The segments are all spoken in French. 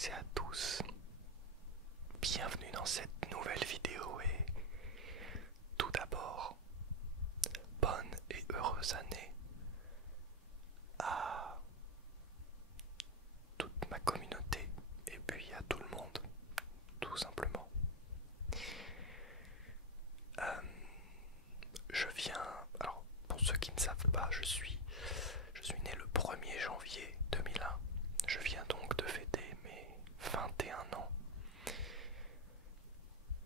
tous et à tous, bienvenue dans cette nouvelle vidéo et tout d'abord, bonne et heureuse année à toute ma communauté et puis à tout le monde, tout simplement. Je viens, alors pour ceux qui ne savent pas, je suis né le 1er janvier 2001. Je viens donc de fêter mes 21 ans.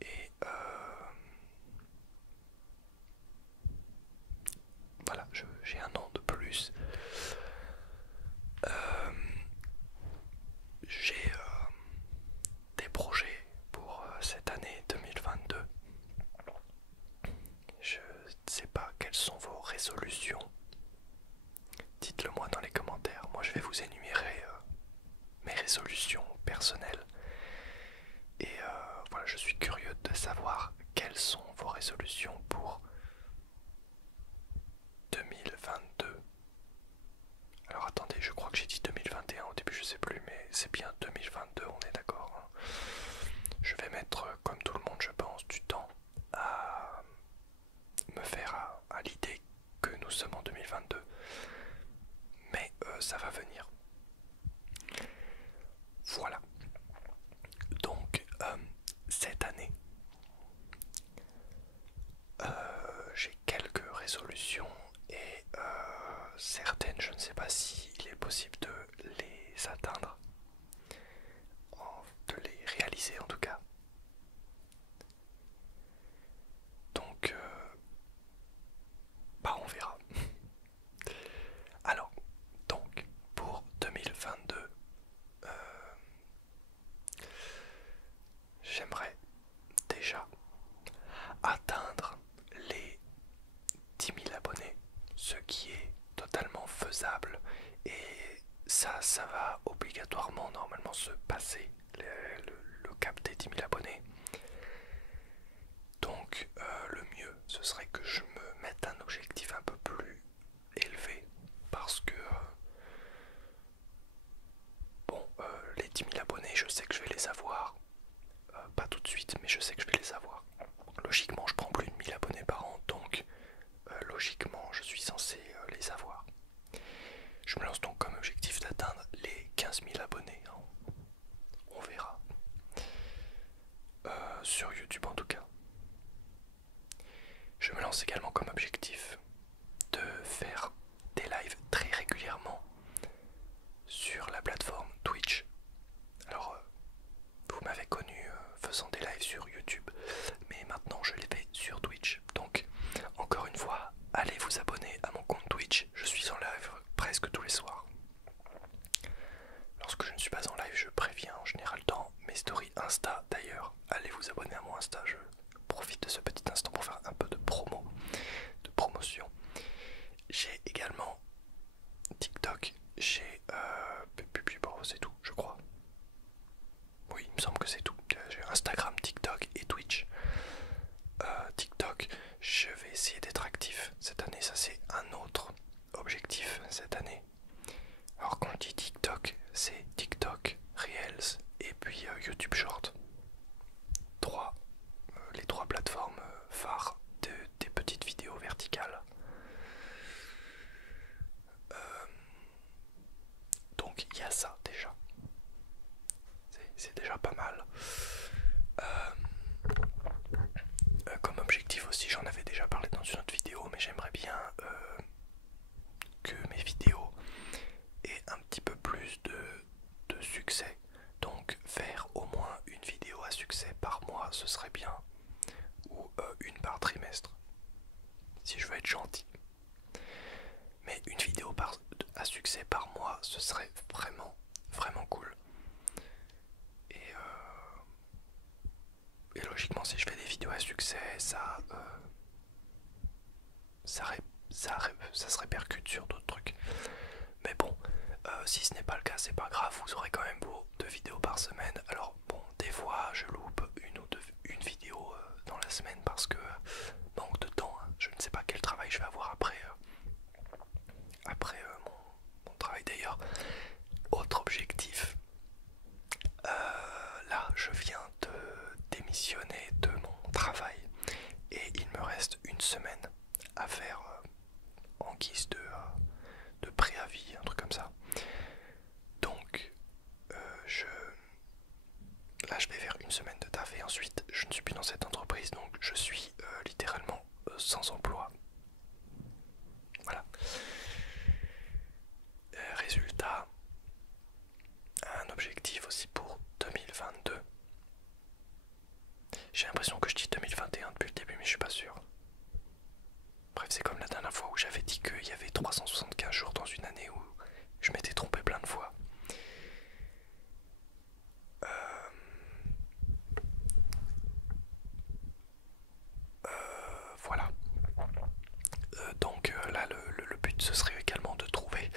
Et voilà, j'ai un an de plus. J'ai des projets pour cette année 2022. Je ne sais pas quelles sont vos résolutions. Dites-le moi dans les commentaires. Moi je vais vous énumérer mes résolutions personnelles. Et voilà, je suis curieux de savoir quelles sont vos résolutions pour 2022. Alors attendez, je crois que j'ai dit 2021 au début, je sais plus, mais c'est bien 2022, on est d'accord, hein. Je vais mettre, comme tout le monde je pense, du temps à me faire à l'idée que nous sommes en 2022. Mais ça va venir. Voilà. Donc, cette année, j'ai quelques résolutions et certaines, je ne sais pas s'il est possible de les atteindre, de les réaliser en tout cas. Donc, bah on verra. Alors, donc, pour 2022, j'aimerais déjà atteindre les 10 000 abonnés, ce qui est totalement faisable et ça va obligatoirement normalement se passer, le cap des 10 000 abonnés. Donc le mieux ce serait que je me mette un objectif un peu plus élevé parce que les 10 000 abonnés, je sais que je vais les avoir, pas tout de suite mais je sais que je vais les avoir. Logiquement je prends plus de 1000 abonnés par an, donc logiquement je suis censé les avoir. Je me lance donc comme objectif d'atteindre les 15 000 abonnés, hein. On verra. Sur YouTube en tout cas. Je me lance également comme objectif de faire des lives très régulièrement sur la plateforme Twitch. Alors, vous m'avez connu faisant des lives sur YouTube, mais maintenant je les fais sur Twitch. Donc, encore une fois, allez vous abonner à mon compte Twitch. Je suis en live presque tous les soirs. Lorsque je ne suis pas en live, je préviens en général dans mes stories Insta. D'ailleurs, allez vous abonner à mon Insta. Je profite de ce petit instant pour faire un peu de promo, de promotion. J'ai également TikTok. J'ai c'est tout, je crois. Oui, il me semble que c'est tout. J'ai Instagram, TikTok et Twitch. TikTok, je vais essayer d'être actif cette année. Ça, c'est un autre objectif cette année. Alors quand je dis TikTok, c'est TikTok, Reels et puis YouTube Short. Les trois plateformes phares des petites vidéos verticales. Donc il y a ça déjà. C'est déjà pas mal. Comme objectif aussi, j'en avais déjà parlé dans une autre vidéo, mais j'aimerais bien que mes vidéos aient un petit peu plus de succès. Donc faire au moins une vidéo à succès par mois, ce serait bien. Ou une par trimestre, si je veux être gentil. Mais une vidéo à succès par mois, ce serait vraiment, vraiment cool. Et logiquement, si je fais des vidéos à succès, ça se répercute sur d'autres trucs. Mais bon, si ce n'est pas le cas, c'est pas grave, vous aurez quand même vos 2 vidéos par semaine. Alors bon, des fois je loupe une vidéo dans la semaine parce que manque de temps, hein. Je ne sais pas quel travail je vais avoir après, mon travail d'ailleurs. Autre objectif, objectifs aussi pour 2022. J'ai l'impression que je dis 2021 depuis le début, mais je suis pas sûr. Bref, c'est comme la dernière fois où j'avais dit qu'il y avait 375 jours dans une année, où je m'étais trompé plein de fois. Voilà. Donc là, le but, ce serait également de trouver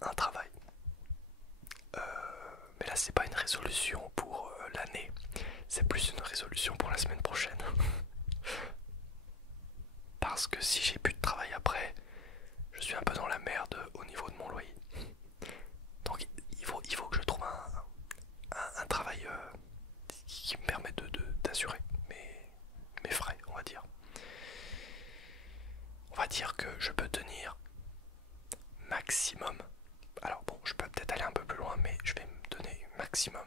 un travail. Mais là, c'est pas une résolution pour l'année, c'est plus une résolution pour la semaine prochaine. Parce que si j'ai plus de travail après, je suis un peu dans la merde au niveau de mon loyer. Donc il faut que je trouve un travail qui me permette d'assurer mes frais, on va dire. On va dire que je peux tenir maximum. Alors bon, je peux peut-être aller un peu plus loin, mais je vais me donner maximum.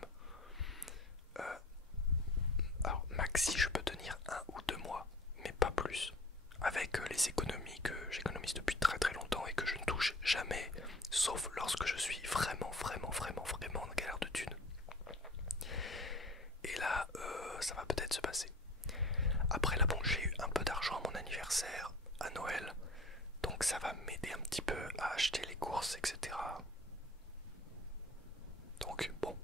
Alors maxi, je peux tenir 1 ou 2 mois, mais pas plus. Avec les économies que j'économise depuis très très longtemps et que je ne touche jamais, sauf lorsque je suis vraiment en galère de thunes. Et là, ça va peut-être se passer. Après là, bon, j'ai eu un peu d'argent à mon anniversaire, à Noël, donc ça va m'aider un petit peu à acheter les courses, etc. Donc bon,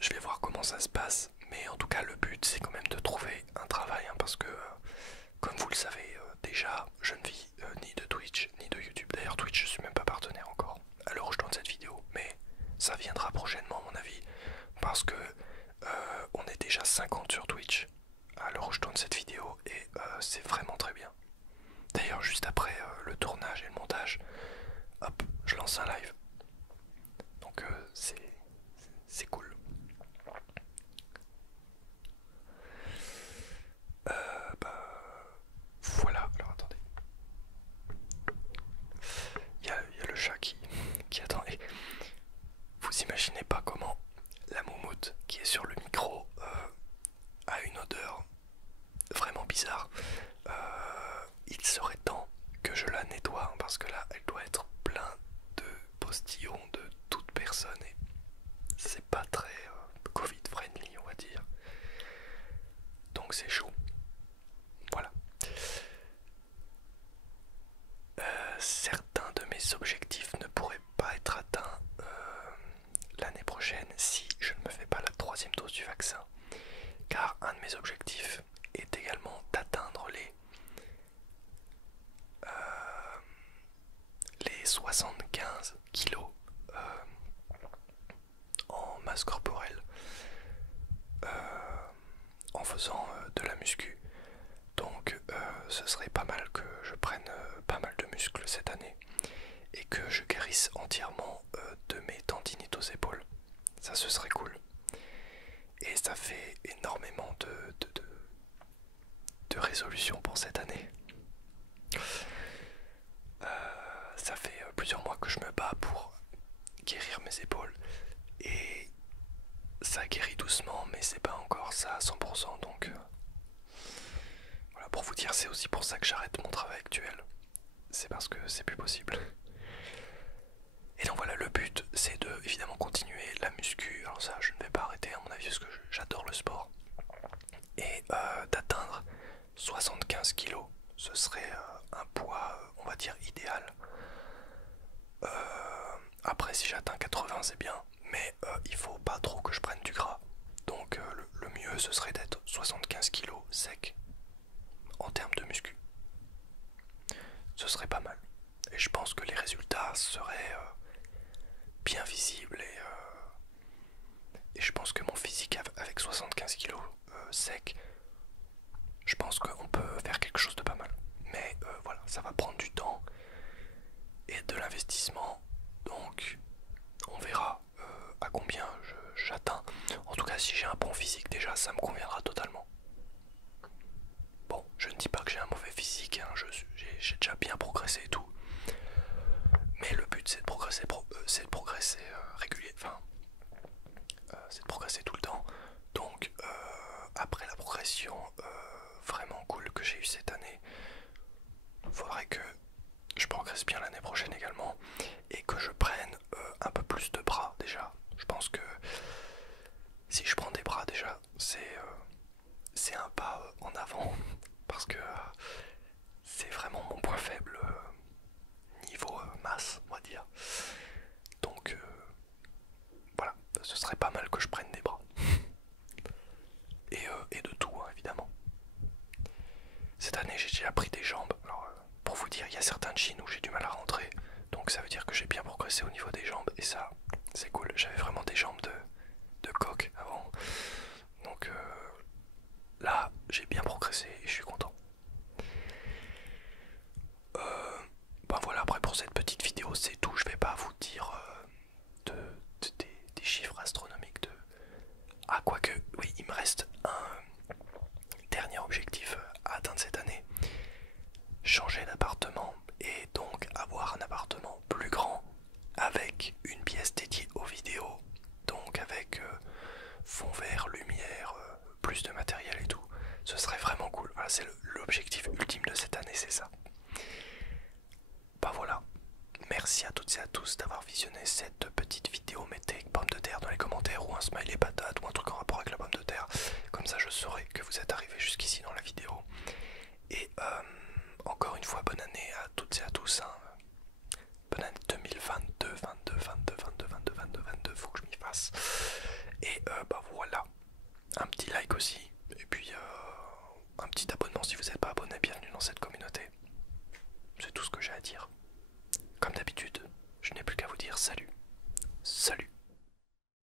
je vais voir comment ça se passe, mais en tout cas le but c'est quand même de trouver un travail, hein, parce que comme vous le savez déjà, je ne vis ni de Twitch ni de YouTube. D'ailleurs Twitch, je suis même pas partenaire encore à l'heure où je tourne cette vidéo, mais ça viendra prochainement à mon avis, parce que on est déjà 50 sur Twitch à l'heure où je tourne cette vidéo, et c'est vraiment très bien. D'ailleurs juste après le tournage et le montage, hop, je lance un live. Donc c'est cool. Voilà, alors attendez. Il y a le chat qui attend. Et vous imaginez pas comment la moumoute qui est sur le micro a une odeur vraiment bizarre. Il serait temps que je la nettoie, hein, parce que là elle doit être plein de postillons de toute personne et c'est pas très Covid friendly, on va dire. Donc c'est chaud. Voilà. Certains de mes objectifs ne pourraient pas être atteints l'année prochaine si je ne me fais pas la 3e dose du vaccin, car un de mes objectifs est également d'atteindre les 75 kilos en masse corporelle en faisant de la muscu. Donc ce serait pas mal que je prenne pas mal de muscles cette année et que je guérisse entièrement de mes tendinites aux épaules. Ça, ce serait cool. Et ça fait énormément de résolutions pour cette année. Ça fait plusieurs mois que je me bats pour guérir mes épaules et ça guérit doucement, mais c'est pas encore ça à 100%. Donc voilà, pour vous dire, c'est aussi pour ça que j'arrête mon travail actuel. C'est parce que c'est plus possible. Et donc voilà, le but c'est de évidemment continuer la muscu. Alors ça, je ne vais pas arrêter à mon avis parce que j'adore le sport. Et d'atteindre 75 kilos, ce serait un poids, on va dire, idéal. Après, si j'atteins 80, c'est bien, mais il faut pas trop que je prenne du gras. Donc le mieux, ce serait d'être 75 kilos sec en termes de muscu. Ce serait pas mal. Et je pense que les résultats seraient bien visibles, et je pense que mon physique avec 75 kilos sec, je pense qu'on peut faire quelque chose de pas mal. Mais voilà, ça va prendre du temps et de l'investissement, donc on verra à combien j'atteins. En tout cas, si j'ai un bon physique déjà, ça me conviendra totalement. Bon, je ne dis pas que j'ai un mauvais physique, hein, j'ai déjà bien progressé et tout. Mais le but c'est de progresser, régulier, enfin c'est de progresser tout le temps. Donc après la progression vraiment cool que j'ai eu cette année, il faudrait que je progresse bien l'année prochaine également et que je prenne un peu au niveau des jambes et ça c'est cool. J'avais vraiment des jambes de coq avant. Donc là j'ai bien progressé et je suis content. Ben voilà, après pour cette petite vidéo c'est tout. Je vais pas vous dire des chiffres astronomiques de... Ah quoique, oui il me reste un dernier objectif à atteindre cette année. Changer d'appartement et donc avoir un appartement plus grand avec une pièce dédiée aux vidéos, donc avec fond vert, lumière, plus de matériel et tout. Ce serait vraiment cool. Voilà, c'est l'objectif ultime de cette année, c'est ça. Bah voilà. Merci à toutes et à tous d'avoir visionné cette petite vidéo. Mettez une pomme de terre dans les commentaires ou un smiley patate ou un truc en rapport avec la pomme de terre. Comme ça je saurai que vous êtes arrivé jusqu'ici dans la vidéo.